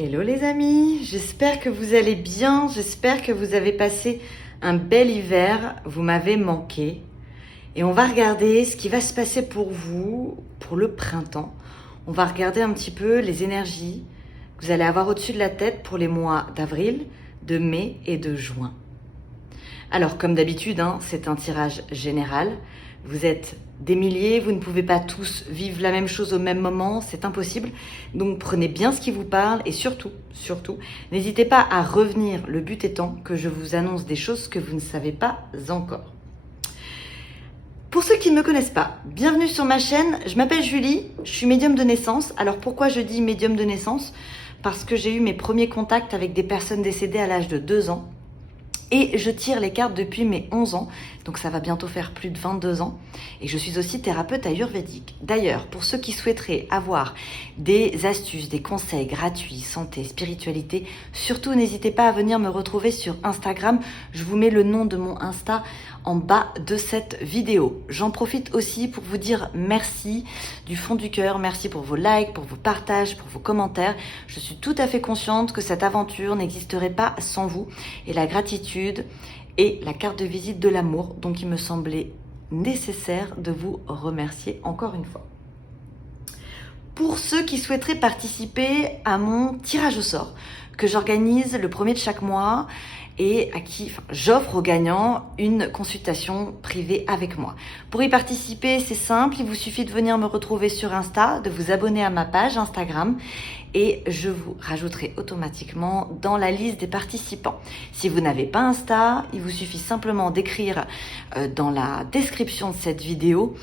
Hello les amis, j'espère que vous allez bien, j'espère que vous avez passé un bel hiver, vous m'avez manqué. Et on va regarder ce qui va se passer pour vous, pour le printemps. On va regarder un petit peu les énergies que vous allez avoir au-dessus de la tête pour les mois d'avril, de mai et de juin. Alors comme d'habitude, c'est un tirage général. Vous êtes des milliers, vous ne pouvez pas tous vivre la même chose au même moment, c'est impossible. Donc prenez bien ce qui vous parle et surtout, n'hésitez pas à revenir, le but étant que je vous annonce des choses que vous ne savez pas encore. Pour ceux qui ne me connaissent pas, bienvenue sur ma chaîne, je m'appelle Julie, je suis médium de naissance. Alors pourquoi je dis médium de naissance? Parce que j'ai eu mes premiers contacts avec des personnes décédées à l'âge de 2 ans. Et je tire les cartes depuis mes 11 ans, donc ça va bientôt faire plus de 22 ans. Et je suis aussi thérapeute ayurvédique. D'ailleurs, pour ceux qui souhaiteraient avoir des astuces, des conseils gratuits, santé, spiritualité, surtout n'hésitez pas à venir me retrouver sur Instagram. Je vous mets le nom de mon Insta en bas de cette vidéo. J'en profite aussi pour vous dire merci du fond du cœur. Merci pour vos likes, pour vos partages, pour vos commentaires. Je suis tout à fait consciente que cette aventure n'existerait pas sans vous. Et la gratitude est la carte de visite de l'amour. Donc il me semblait nécessaire de vous remercier encore une fois. Pour ceux qui souhaiteraient participer à mon tirage au sort que j'organise le premier de chaque mois et à qui j'offre aux gagnants une consultation privée avec moi. Pour y participer, c'est simple, il vous suffit de venir me retrouver sur Insta, de vous abonner à ma page Instagram et je vous rajouterai automatiquement dans la liste des participants. Si vous n'avez pas Insta, il vous suffit simplement d'écrire dans la description de cette vidéo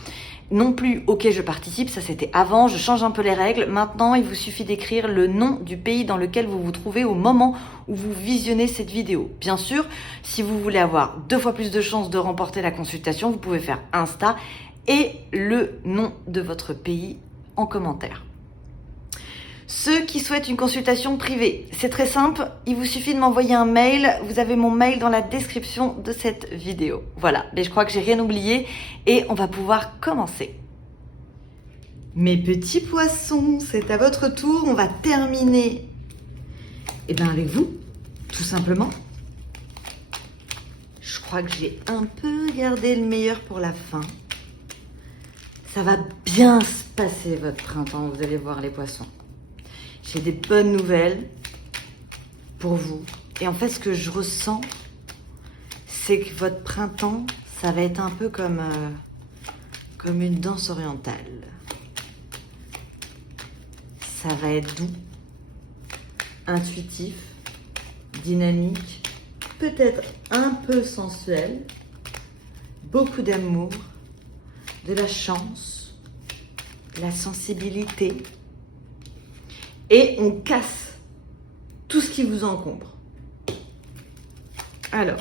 non plus, ok, je participe, ça c'était avant, je change un peu les règles. Maintenant, il vous suffit d'écrire le nom du pays dans lequel vous vous trouvez au moment où vous visionnez cette vidéo. Bien sûr, si vous voulez avoir 2 fois plus de chances de remporter la consultation, vous pouvez faire Insta et le nom de votre pays en commentaire. Ceux qui souhaitent une consultation privée, c'est très simple, il vous suffit de m'envoyer un mail, vous avez mon mail dans la description de cette vidéo. Voilà, mais je crois que j'ai rien oublié et on va pouvoir commencer. Mes petits poissons, c'est à votre tour, on va terminer avec vous, tout simplement. Je crois que j'ai un peu gardé le meilleur pour la fin. Ça va bien se passer votre printemps, vous allez voir les poissons. J'ai des bonnes nouvelles pour vous. Et en fait, ce que je ressens, c'est que votre printemps, ça va être un peu comme une danse orientale. Ça va être doux, intuitif, dynamique, peut-être un peu sensuel, beaucoup d'amour, de la chance, de la sensibilité. Et on casse tout ce qui vous encombre. Alors,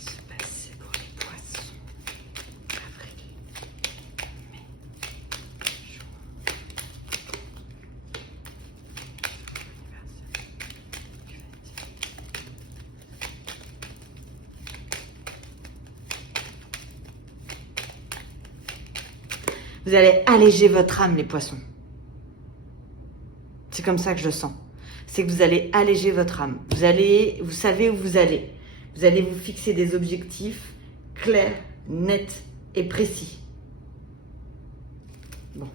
se passer pour les poissons. Avril, mai, juin. Vous allez alléger votre âme, les poissons. C'est comme ça que je le sens. C'est que vous allez alléger votre âme. Vous savez où vous allez. Vous allez vous fixer des objectifs clairs, nets et précis. Bon.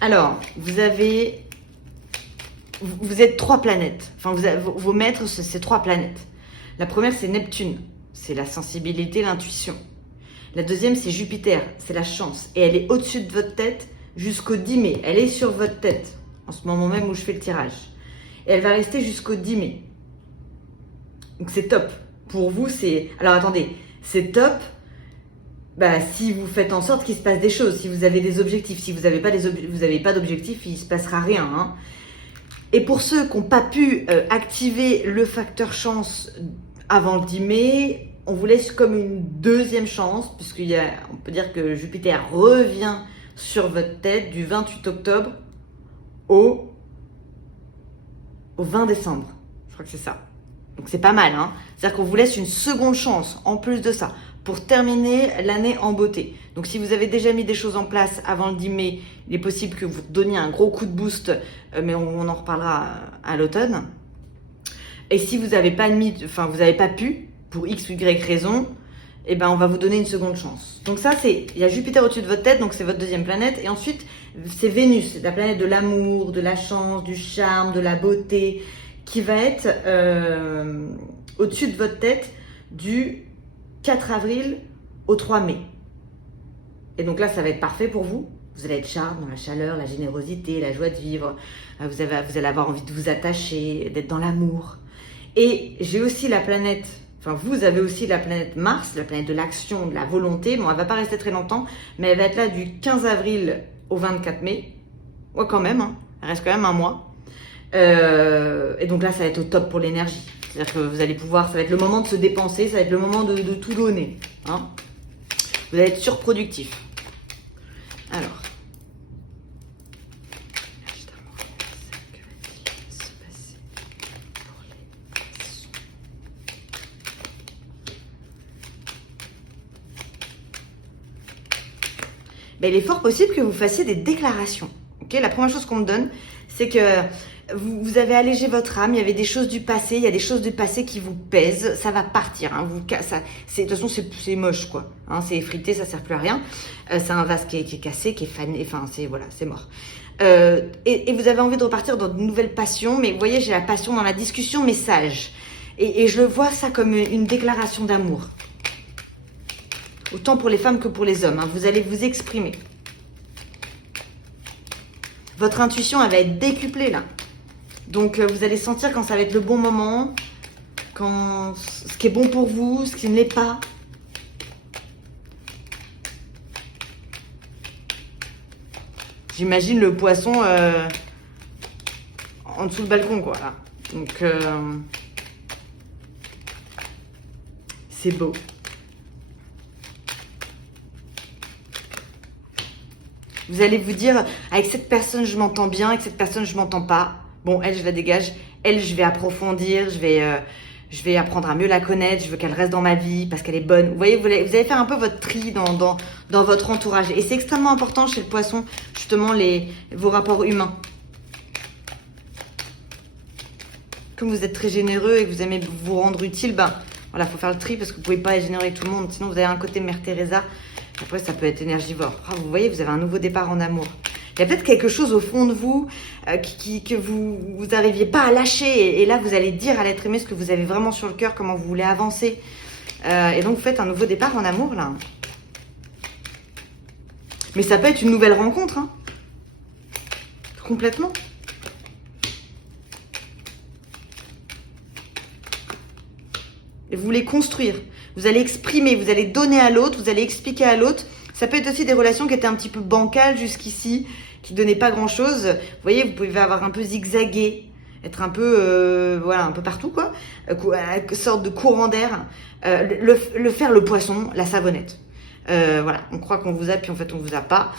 Alors, vous êtes 3 planètes. Enfin, vos maîtres, c'est 3 planètes. La première, c'est Neptune. C'est la sensibilité, l'intuition. La deuxième, c'est Jupiter, c'est la chance. Et elle est au-dessus de votre tête jusqu'au 10 mai. Elle est sur votre tête, en ce moment même où je fais le tirage. Et elle va rester jusqu'au 10 mai. Donc c'est top. Pour vous, c'est... Alors attendez, c'est top si vous faites en sorte qu'il se passe des choses, si vous avez des objectifs. Si vous n'avez pas d'objectifs, il ne se passera rien. Et pour ceux qui n'ont pas pu activer le facteur chance avant le 10 mai... On vous laisse comme une deuxième chance, puisqu'on peut dire que Jupiter revient sur votre tête du 28 octobre au au 20 décembre. Je crois que c'est ça. Donc c'est pas mal, hein. C'est-à-dire qu'on vous laisse une seconde chance, en plus de ça, pour terminer l'année en beauté. Donc si vous avez déjà mis des choses en place avant le 10 mai, il est possible que vous donniez un gros coup de boost, mais on en reparlera à l'automne. Et si vous n'avez pas mis, enfin vous n'avez pas pu, pour X ou Y raison, eh ben on va vous donner une seconde chance. Donc ça, il y a Jupiter au-dessus de votre tête, donc c'est votre deuxième planète. Et ensuite, c'est Vénus, c'est la planète de l'amour, de la chance, du charme, de la beauté, qui va être au-dessus de votre tête du 4 avril au 3 mai. Et donc là, ça va être parfait pour vous. Vous allez être charme, dans la chaleur, la générosité, la joie de vivre. Vous allez avoir envie de vous attacher, d'être dans l'amour. Et j'ai aussi la planète, enfin vous avez aussi la planète Mars, la planète de l'action, de la volonté. Bon, elle va pas rester très longtemps, mais elle va être là du 15 avril au 24 mai. Ouais, quand même, hein. Elle reste quand même un mois. Et donc là, ça va être au top pour l'énergie. C'est-à-dire que vous allez pouvoir, ça va être le moment de se dépenser, ça va être le moment de tout donner. Hein. Vous allez être surproductif. Alors. Ben, il est fort possible que vous fassiez des déclarations. Okay, la première chose qu'on me donne, c'est que vous avez allégé votre âme, il y avait des choses du passé, il y a des choses du passé qui vous pèsent, ça va partir. Hein, de toute façon, c'est moche, quoi. Hein, c'est effrité, ça sert plus à rien. C'est un vase qui est cassé, qui est fané, enfin, c'est mort. Et vous avez envie de repartir dans de nouvelles passions, mais vous voyez, j'ai la passion dans la discussion, mais sage. Et je vois ça comme une déclaration d'amour. Autant pour les femmes que pour les hommes. Hein, vous allez vous exprimer. Votre intuition, elle va être décuplée, là. Donc, vous allez sentir quand ça va être le bon moment, quand ce qui est bon pour vous, ce qui ne l'est pas. J'imagine le poisson en dessous du balcon, quoi. Là. Donc, c'est beau. Vous allez vous dire, avec cette personne, je m'entends bien, avec cette personne, je m'entends pas. Bon, elle, je la dégage. Elle, je vais approfondir, je vais apprendre à mieux la connaître, je veux qu'elle reste dans ma vie parce qu'elle est bonne. Vous voyez, vous allez faire un peu votre tri dans votre entourage. Et c'est extrêmement important chez le poisson, justement, vos rapports humains. Comme vous êtes très généreux et que vous aimez vous rendre utile, ben voilà, faut faire le tri parce que vous pouvez pas être généreux avec tout le monde. Sinon, vous avez un côté Mère Teresa. Après, ça peut être énergivore. Ah, vous voyez, vous avez un nouveau départ en amour. Il y a peut-être quelque chose au fond de vous que vous n'arriviez pas à lâcher. Et là, vous allez dire à l'être aimé ce que vous avez vraiment sur le cœur, comment vous voulez avancer. Et donc, vous faites un nouveau départ en amour, là. Mais ça peut être une nouvelle rencontre. Hein. Complètement. Et vous voulez construire. Vous allez exprimer, vous allez donner à l'autre, vous allez expliquer à l'autre. Ça peut être aussi des relations qui étaient un petit peu bancales jusqu'ici, qui donnaient pas grand-chose. Vous voyez, vous pouvez avoir un peu zigzagué, être un peu, voilà, un peu partout, quoi. Une sorte de courant d'air. Faire le poisson, la savonnette. Voilà, on croit qu'on vous a, puis en fait on vous a pas.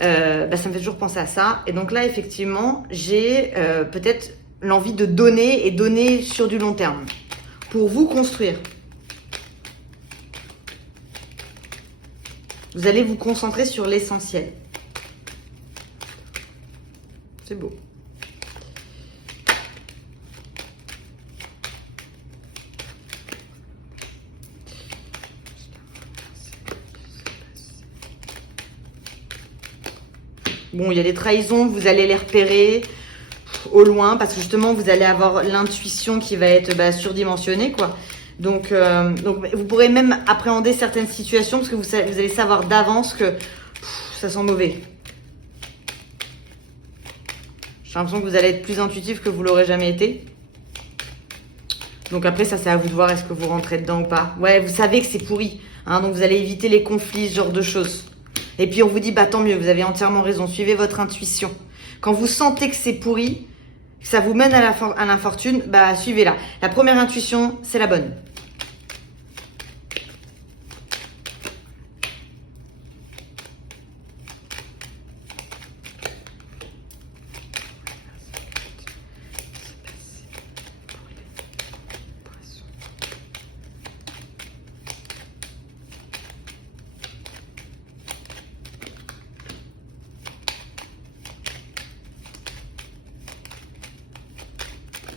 Ça me fait toujours penser à ça. Et donc là, effectivement, j'ai peut-être l'envie de donner et donner sur du long terme pour vous construire. Vous allez vous concentrer sur l'essentiel. C'est beau. Bon, il y a des trahisons, vous allez les repérer au loin parce que justement, vous allez avoir l'intuition qui va être surdimensionnée, quoi. Donc, vous pourrez même appréhender certaines situations parce que vous allez savoir d'avance que ça sent mauvais. J'ai l'impression que vous allez être plus intuitif que vous l'aurez jamais été. Donc après, ça c'est à vous de voir, est-ce que vous rentrez dedans ou pas. Ouais, vous savez que c'est pourri, hein, donc vous allez éviter les conflits, ce genre de choses. Et puis on vous dit, bah tant mieux, vous avez entièrement raison, suivez votre intuition. Quand vous sentez que c'est pourri, que ça vous mène à l'infortune, bah suivez-la. La première intuition, c'est la bonne.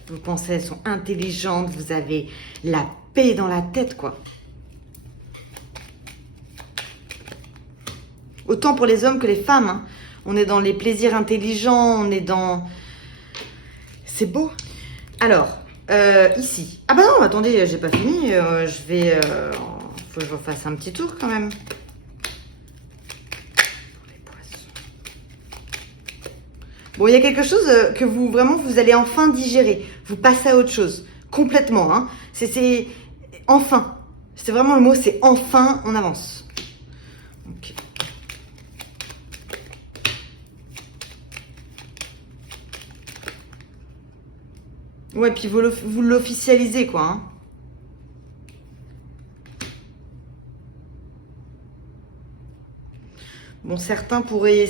Vos pensées, elles sont intelligentes. Vous avez la paix dans la tête, quoi. Autant pour les hommes que les femmes. Hein. On est dans les plaisirs intelligents. On est dans... C'est beau. Alors, ici. Ah bah non, attendez, j'ai pas fini. Je vais... faut que je refasse un petit tour quand même. Bon, il y a quelque chose que vous, vraiment, vous allez enfin digérer. Vous passez à autre chose. Complètement, hein. C'est enfin. C'est vraiment le mot, c'est enfin, on avance. Ok. Ouais, puis vous l'officialisez, quoi, hein. Bon, certains pourraient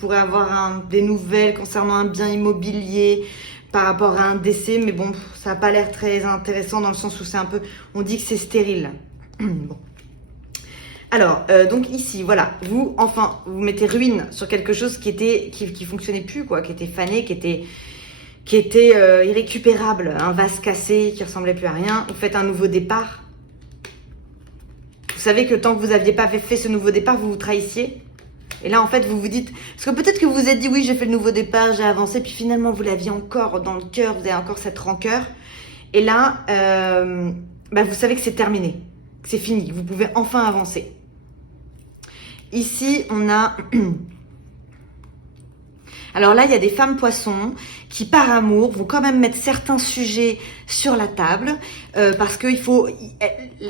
pourraient avoir des nouvelles concernant un bien immobilier par rapport à un décès, mais bon, ça n'a pas l'air très intéressant dans le sens où c'est un peu, on dit que c'est stérile. Bon. Alors, donc ici, voilà, enfin, vous mettez ruine sur quelque chose qui fonctionnait plus, quoi, qui était fané, qui était irrécupérable, un vase cassé qui ressemblait plus à rien. Vous faites un nouveau départ. Vous savez que tant que vous n'aviez pas fait ce nouveau départ, vous vous trahissiez. Et là, en fait, vous vous dites... Parce que peut-être que vous vous êtes dit, oui, j'ai fait le nouveau départ, j'ai avancé, puis finalement, vous l'aviez encore dans le cœur, vous avez encore cette rancœur. Et là, vous savez que c'est terminé, que c'est fini, que vous pouvez enfin avancer. Ici, on a... Alors là, il y a des femmes poissons qui, par amour, vont quand même mettre certains sujets sur la table parce que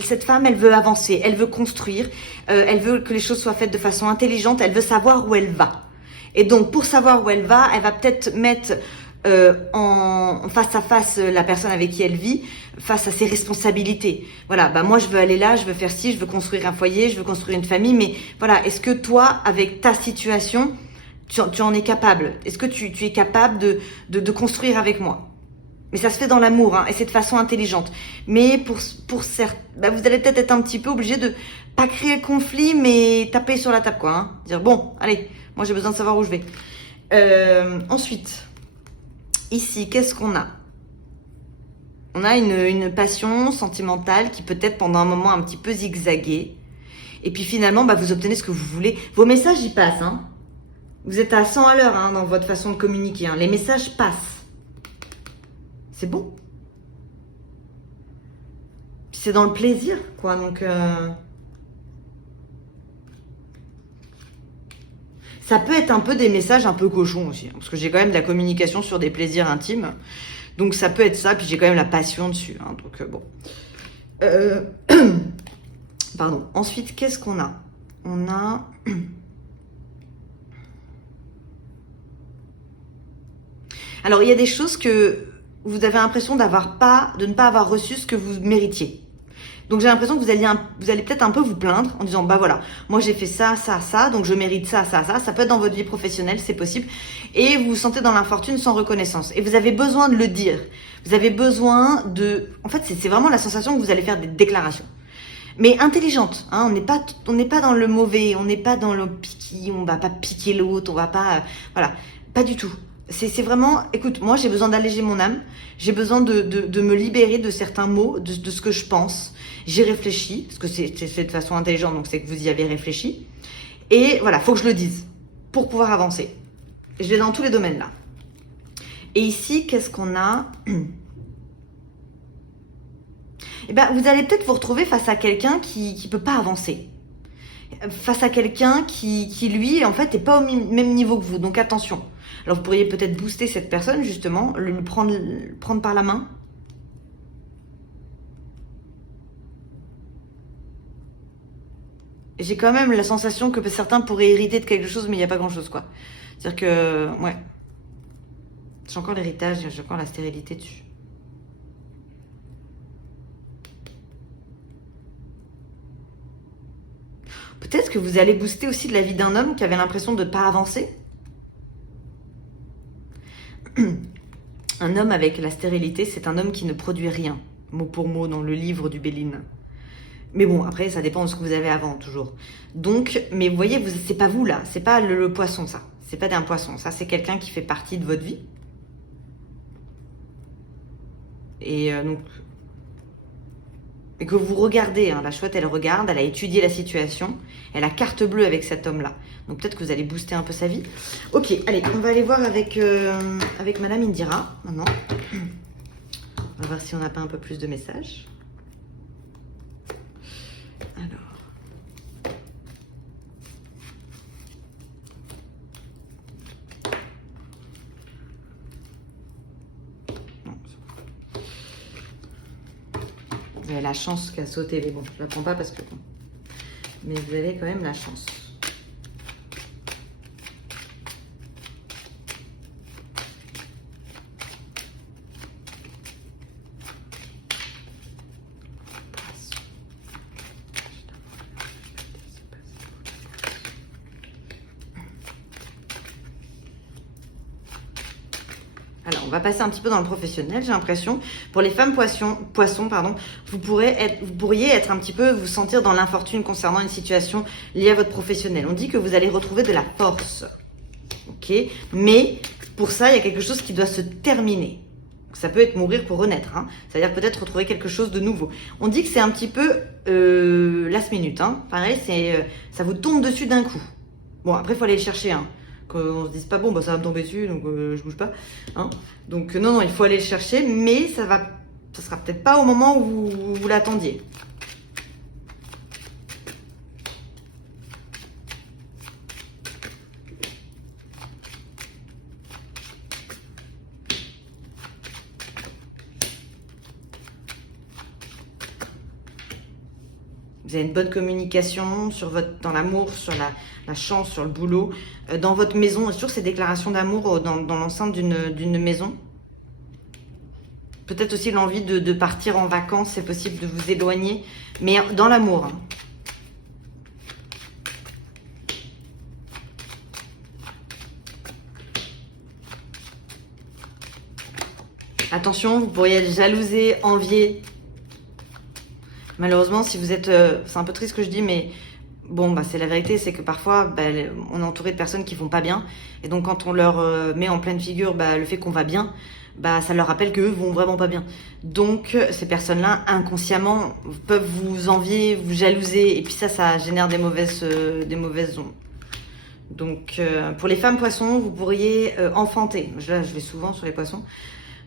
cette femme, elle veut avancer, elle veut construire, elle veut que les choses soient faites de façon intelligente, elle veut savoir où elle va. Et donc, pour savoir où elle va peut-être mettre en face à face la personne avec qui elle vit, face à ses responsabilités. Voilà, moi je veux aller là, je veux faire ci, je veux construire un foyer, je veux construire une famille, mais voilà, est-ce que toi, avec ta situation... Tu en es capable. Est-ce que tu es capable de construire avec moi? Mais ça se fait dans l'amour, hein, et c'est de façon intelligente. Mais pour certes, vous allez peut-être être un petit peu obligé de pas créer le conflit, mais taper sur la table, quoi. Hein. Dire, bon, allez, moi j'ai besoin de savoir où je vais. Ensuite, ici, qu'est-ce qu'on a? On a une passion sentimentale qui peut être pendant un moment un petit peu zigzaguée. Et puis finalement, vous obtenez ce que vous voulez. Vos messages, y passent, hein. Vous êtes à 100 à l'heure hein, dans votre façon de communiquer. Hein. Les messages passent. C'est bon. Puis c'est dans le plaisir, quoi. Donc, ça peut être un peu des messages un peu cochons aussi. Hein, parce que j'ai quand même de la communication sur des plaisirs intimes. Donc ça peut être ça. Puis j'ai quand même la passion dessus. Hein, donc bon. Pardon. Ensuite, qu'est-ce qu'on a? On a... Alors, il y a des choses que vous avez l'impression de ne pas avoir reçu ce que vous méritiez. Donc, j'ai l'impression que vous allez peut-être un peu vous plaindre en disant, voilà, moi j'ai fait ça, ça, ça, donc je mérite ça, ça, ça. Ça peut être dans votre vie professionnelle, c'est possible. Et vous vous sentez dans l'infortune sans reconnaissance. Et vous avez besoin de le dire. Vous avez besoin de... En fait, c'est vraiment la sensation que vous allez faire des déclarations. Mais intelligente, hein, on n'est pas dans le mauvais, on n'est pas dans le piqué, on va pas piquer l'autre, on va pas... voilà, pas du tout. C'est vraiment, écoute, moi j'ai besoin d'alléger mon âme, j'ai besoin de me libérer de certains mots, de ce que je pense. J'ai réfléchi, parce que c'est de façon intelligente, donc c'est que vous y avez réfléchi. Et voilà, faut que je le dise, pour pouvoir avancer. Je vais dans tous les domaines là. Et ici, qu'est-ce qu'on a? Vous allez peut-être vous retrouver face à quelqu'un qui peut pas avancer. Face à quelqu'un qui lui, en fait, n'est pas au même niveau que vous, donc attention. Alors, vous pourriez peut-être booster cette personne, justement, le prendre par la main. J'ai quand même la sensation que certains pourraient hériter de quelque chose, mais il n'y a pas grand-chose, quoi. C'est-à-dire que, ouais. J'ai encore l'héritage, j'ai encore la stérilité dessus. Peut-être que vous allez booster aussi de la vie d'un homme qui avait l'impression de ne pas avancer. Un homme avec la stérilité, c'est un homme qui ne produit rien, mot pour mot, dans le livre du Béline. Mais bon, après, ça dépend de ce que vous avez avant, toujours. Donc, mais vous voyez, c'est pas vous, là. C'est pas le poisson, ça. C'est pas d'un poisson. Ça, c'est quelqu'un qui fait partie de votre vie. Donc, et que vous regardez, hein, la chouette elle regarde, elle a étudié la situation, elle a carte bleue avec cet homme-là. Donc peut-être que vous allez booster un peu sa vie. Ok, allez, on va aller voir avec Madame Indira maintenant. On va voir si on n'a pas un peu plus de messages. Alors. Vous avez la chance qu'a sauté, mais bon, je ne la prends pas parce que bon. Mais vous avez quand même la chance. Alors, on va passer un petit peu dans le professionnel, j'ai l'impression. Pour les femmes poissons, vous pourriez être un petit peu, vous sentir dans l'infortune concernant une situation liée à votre professionnel. On dit que vous allez retrouver de la force. Ok? Mais, pour ça, il y a quelque chose qui doit se terminer. Ça peut être mourir pour renaître, hein. C'est-à-dire peut-être retrouver quelque chose de nouveau. On dit que c'est un petit peu last minute, hein. Pareil, ça vous tombe dessus d'un coup. Bon, après, il faut aller le chercher, hein. Qu'on se dise pas, bon, bah, ça va me tomber dessus, donc je bouge pas. Hein. Donc non, il faut aller le chercher, mais ça sera peut-être pas au moment où vous l'attendiez. Vous avez une bonne communication dans l'amour, sur la chance, sur le boulot. Dans votre maison, toujours ces déclarations d'amour dans l'enceinte d'une maison. Peut-être aussi l'envie de partir en vacances, c'est possible de vous éloigner, mais dans l'amour. Hein. Attention, vous pourriez être jalousé, envié. Malheureusement, si vous êtes... c'est un peu triste ce que je dis, mais bon, bah, c'est la vérité, c'est que parfois, bah, on est entouré de personnes qui vont pas bien. Et donc, quand on leur met en pleine figure bah, le fait qu'on va bien, bah, ça leur rappelle qu'eux vont vraiment pas bien. Donc, ces personnes-là, inconsciemment, peuvent vous envier, vous jalouser. Et puis ça génère des mauvaises ondes. Donc, pour les femmes poissons, vous pourriez enfanter. Là, je vais souvent sur les poissons.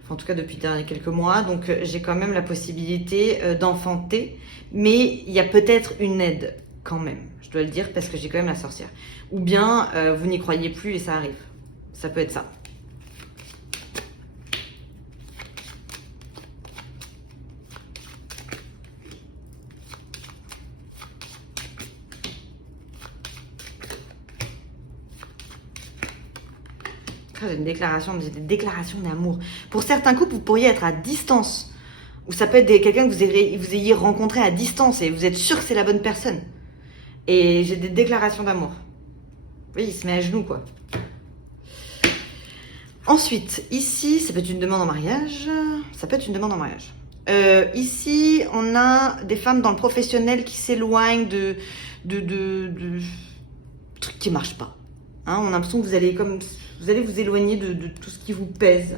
En tout cas depuis quelques mois, donc j'ai quand même la possibilité d'enfanter, mais il y a peut-être une aide quand même, je dois le dire, parce que j'ai quand même la sorcière. Ou bien vous n'y croyez plus et ça arrive. Ça peut être ça. J'ai une déclaration, j'ai des déclarations d'amour. Pour certains couples, vous pourriez être à distance. Ou ça peut être quelqu'un que vous ayez rencontré à distance et vous êtes sûr que c'est la bonne personne. Et j'ai des déclarations d'amour. Oui, il se met à genoux, quoi. Ensuite, ici, ça peut être une demande en mariage. Ça peut être une demande en mariage. Ici, on a des femmes dans le professionnel qui s'éloignent de trucs qui marchent pas. Hein, on a l'impression que vous allez vous éloigner de tout ce qui vous pèse.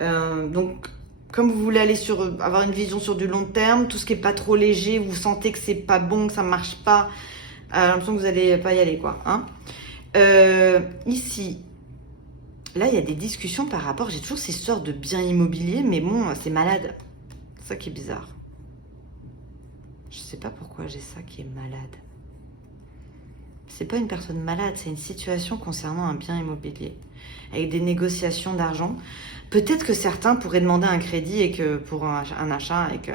Donc, comme vous voulez avoir une vision sur du long terme, tout ce qui est pas trop léger, vous sentez que c'est pas bon, que ça marche pas, l'impression que vous allez pas y aller, quoi. Hein. Ici, là, il y a des discussions par rapport, j'ai toujours ces histoires de biens immobiliers, mais bon, c'est malade. C'est ça qui est bizarre. Je sais pas pourquoi j'ai ça qui est malade. C'est pas une personne malade, c'est une situation concernant un bien immobilier, avec des négociations d'argent. Peut-être que certains pourraient demander un crédit et que pour un achat et que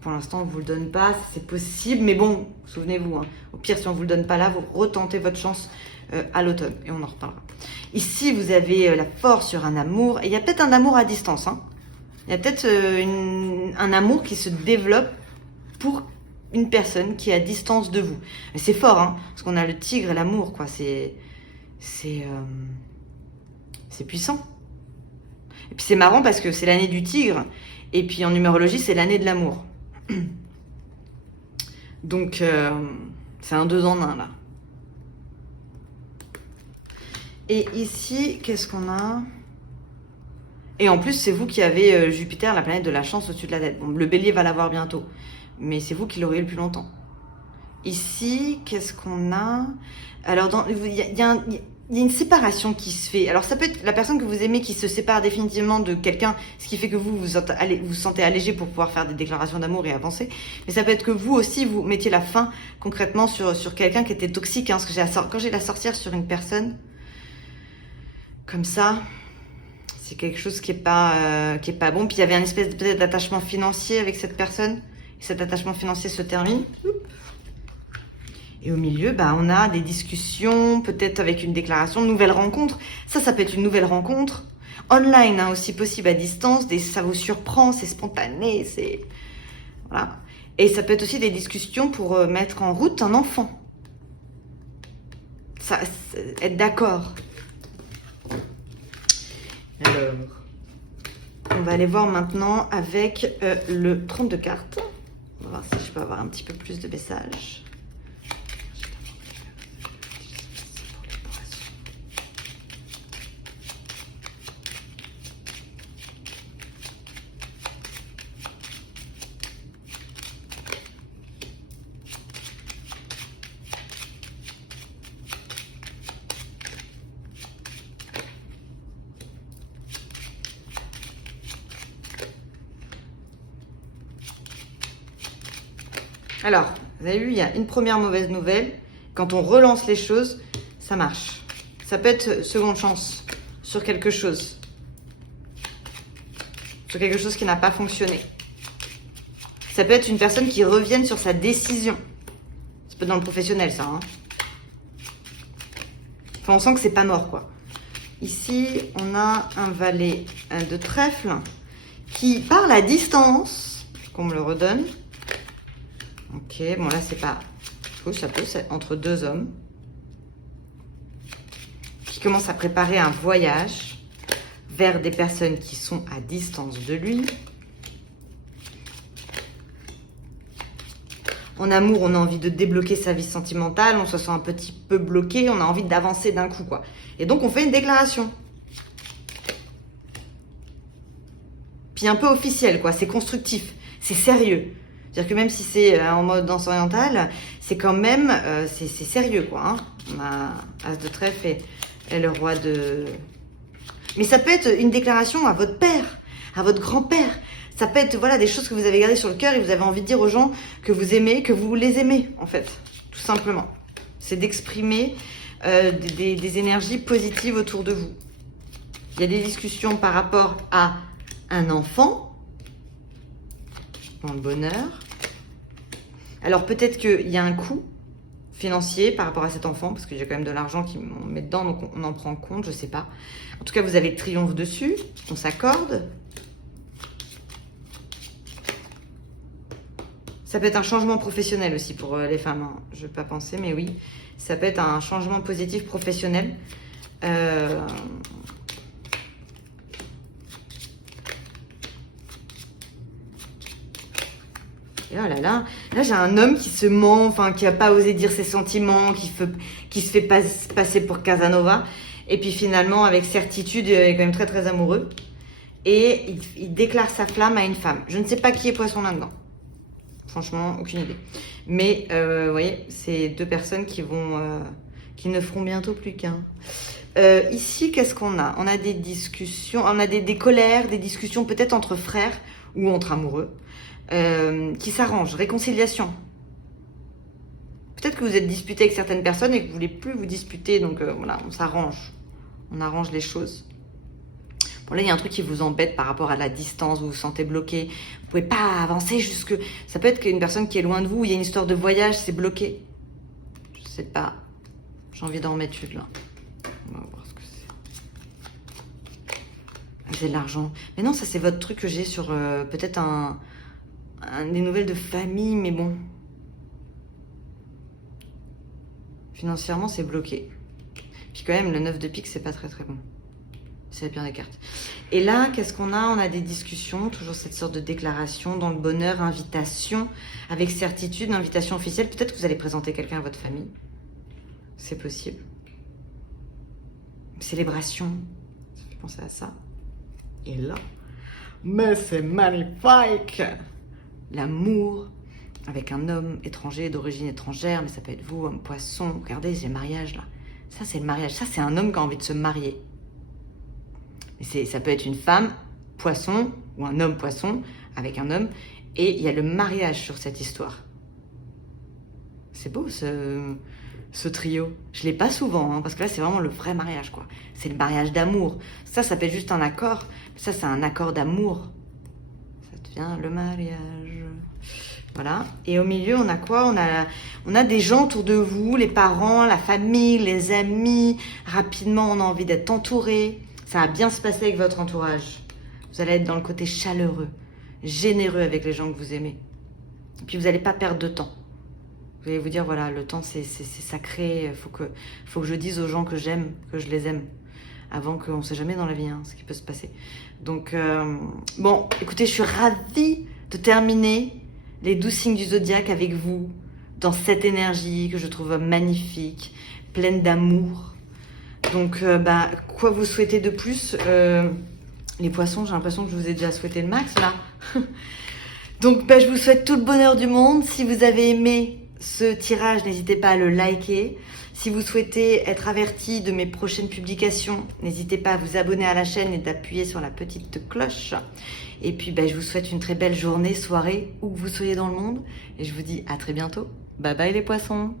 pour l'instant on vous le donne pas, c'est possible, mais bon, souvenez-vous, hein, au pire si on vous le donne pas là, vous retentez votre chance à l'automne et on en reparlera. Ici vous avez la force sur un amour, et il y a peut-être un amour à distance, hein. Il y a peut-être un amour qui se développe pour une personne qui est à distance de vous. Mais c'est fort, hein, parce qu'on a le tigre et l'amour, quoi. C'est puissant. Et puis c'est marrant parce que c'est l'année du tigre, et puis en numérologie, c'est l'année de l'amour. Donc, c'est un 2 en 1, là. Et ici, qu'est-ce qu'on a ? Et en plus, c'est vous qui avez Jupiter, la planète de la chance, au-dessus de la tête. Bon, le bélier va l'avoir bientôt, mais c'est vous qui l'aurez le plus longtemps. Ici, qu'est-ce qu'on a? Alors, il y a une séparation qui se fait. Alors, ça peut être la personne que vous aimez qui se sépare définitivement de quelqu'un, ce qui fait que vous sentez allégé pour pouvoir faire des déclarations d'amour et avancer. Mais ça peut être que vous aussi, vous mettiez la fin concrètement sur quelqu'un qui était toxique. Hein, parce que quand j'ai la sorcière sur une personne, comme ça, c'est quelque chose qui est pas bon. Puis il y avait un espèce peut-être d'attachement financier avec cette personne. Et cet attachement financier se termine. Et au milieu, on a des discussions, peut-être avec une déclaration, une nouvelle rencontre. Ça peut être une nouvelle rencontre. Online, hein, aussi possible à distance. Ça vous surprend, c'est spontané, c'est... Voilà. Et ça peut être aussi des discussions pour mettre en route un enfant. Ça, être d'accord. Alors, on va aller voir maintenant avec le 32 cartes. On va voir si je peux avoir un petit peu plus de messages. Alors, vous avez vu, il y a une première mauvaise nouvelle. Quand on relance les choses, ça marche. Ça peut être seconde chance sur quelque chose. Sur quelque chose qui n'a pas fonctionné. Ça peut être une personne qui revienne sur sa décision. Ça peut être dans le professionnel, ça. Hein. Enfin, on sent que c'est pas mort, quoi. Ici, on a un valet de trèfle qui parle à distance. Qu'on me le redonne. Ok, bon là c'est pas faux, ça peut, c'est entre deux hommes qui commencent à préparer un voyage vers des personnes qui sont à distance de lui. En amour, on a envie de débloquer sa vie sentimentale, on se sent un petit peu bloqué, on a envie d'avancer d'un coup, quoi. Et donc on fait une déclaration. Puis un peu officielle, quoi, c'est constructif, c'est sérieux. C'est-à-dire que même si c'est en mode danse orientale, c'est quand même, c'est sérieux, quoi. Hein. On a As de trèfle et le roi de... Mais ça peut être une déclaration à votre père, à votre grand-père. Ça peut être, voilà, des choses que vous avez gardées sur le cœur et vous avez envie de dire aux gens que vous aimez, que vous les aimez, en fait. Tout simplement. C'est d'exprimer des énergies positives autour de vous. Il y a des discussions par rapport à un enfant, dans le bonheur. Alors peut-être qu'il y a un coût financier par rapport à cet enfant, parce qu'il y a quand même de l'argent qui met dedans, donc on en prend compte, je sais pas. En tout cas, vous avez le triomphe dessus, on s'accorde. Ça peut être un changement professionnel aussi pour les femmes, hein. Je ne vais pas penser, mais oui. Ça peut être un changement positif professionnel. Et oh là là, là j'ai un homme qui se ment, enfin qui n'a pas osé dire ses sentiments, qui se fait passer pour Casanova. Et puis finalement, avec certitude, il est quand même très très amoureux. Et il déclare sa flamme à une femme. Je ne sais pas qui est poisson là-dedans. Franchement, aucune idée. Mais vous voyez, c'est deux personnes qui ne feront bientôt plus qu'un. Ici, qu'est-ce qu'on a? On a des discussions, on a des colères, des discussions peut-être entre frères ou entre amoureux. Qui s'arrangent, réconciliation. Peut-être que vous êtes disputé avec certaines personnes et que vous voulez plus vous disputer, donc voilà, on s'arrange. On arrange les choses. Bon là, il y a un truc qui vous embête par rapport à la distance, vous vous sentez bloqué. Vous pouvez pas avancer jusque... Ça peut être qu'une personne qui est loin de vous, il y a une histoire de voyage, c'est bloqué. Je sais pas. J'ai envie d'en remettre une là. On va voir ce que c'est. J'ai de l'argent. Mais non, ça c'est votre truc que j'ai sur peut-être des nouvelles de famille, mais bon. Financièrement, c'est bloqué. Puis quand même, le 9 de pique, c'est pas très très bon. C'est la pire des cartes. Et là, qu'est-ce qu'on a? On a des discussions, toujours cette sorte de déclaration, dans le bonheur, invitation, avec certitude, invitation officielle. Peut-être que vous allez présenter quelqu'un à votre famille. C'est possible. Célébration. Ça fait penser à ça. Et là, mais c'est magnifique! L'amour avec un homme étranger, d'origine étrangère, mais ça peut être vous, un poisson. Regardez, j'ai le mariage là. Ça, c'est le mariage. Ça, c'est un homme qui a envie de se marier. Mais ça peut être une femme, poisson, ou un homme poisson, avec un homme. Et il y a le mariage sur cette histoire. C'est beau ce trio. Je l'ai pas souvent, hein, parce que là, c'est vraiment le vrai mariage, quoi. C'est le mariage d'amour. Ça peut être juste un accord. Ça, c'est un accord d'amour. Ça devient le mariage. Voilà. Et au milieu, on a quoi? On a des gens autour de vous, les parents, la famille, les amis. Rapidement, on a envie d'être entouré. Ça va bien se passer avec votre entourage. Vous allez être dans le côté chaleureux, généreux avec les gens que vous aimez. Et puis, vous n'allez pas perdre de temps. Vous allez vous dire, voilà, le temps, c'est sacré. Faut que je dise aux gens que j'aime, que je les aime. Avant qu'on ne sait jamais dans la vie, hein, ce qui peut se passer. Donc, bon, écoutez, je suis ravie de terminer les 12 signes du zodiaque avec vous, dans cette énergie que je trouve magnifique, pleine d'amour. Donc, quoi vous souhaitez de plus? Les poissons, j'ai l'impression que je vous ai déjà souhaité le max, là. Donc, je vous souhaite tout le bonheur du monde. Si vous avez aimé ce tirage, n'hésitez pas à le liker. Si vous souhaitez être averti de mes prochaines publications, n'hésitez pas à vous abonner à la chaîne et d'appuyer sur la petite cloche. Et puis, je vous souhaite une très belle journée, soirée, où que vous soyez dans le monde. Et je vous dis à très bientôt. Bye bye les poissons!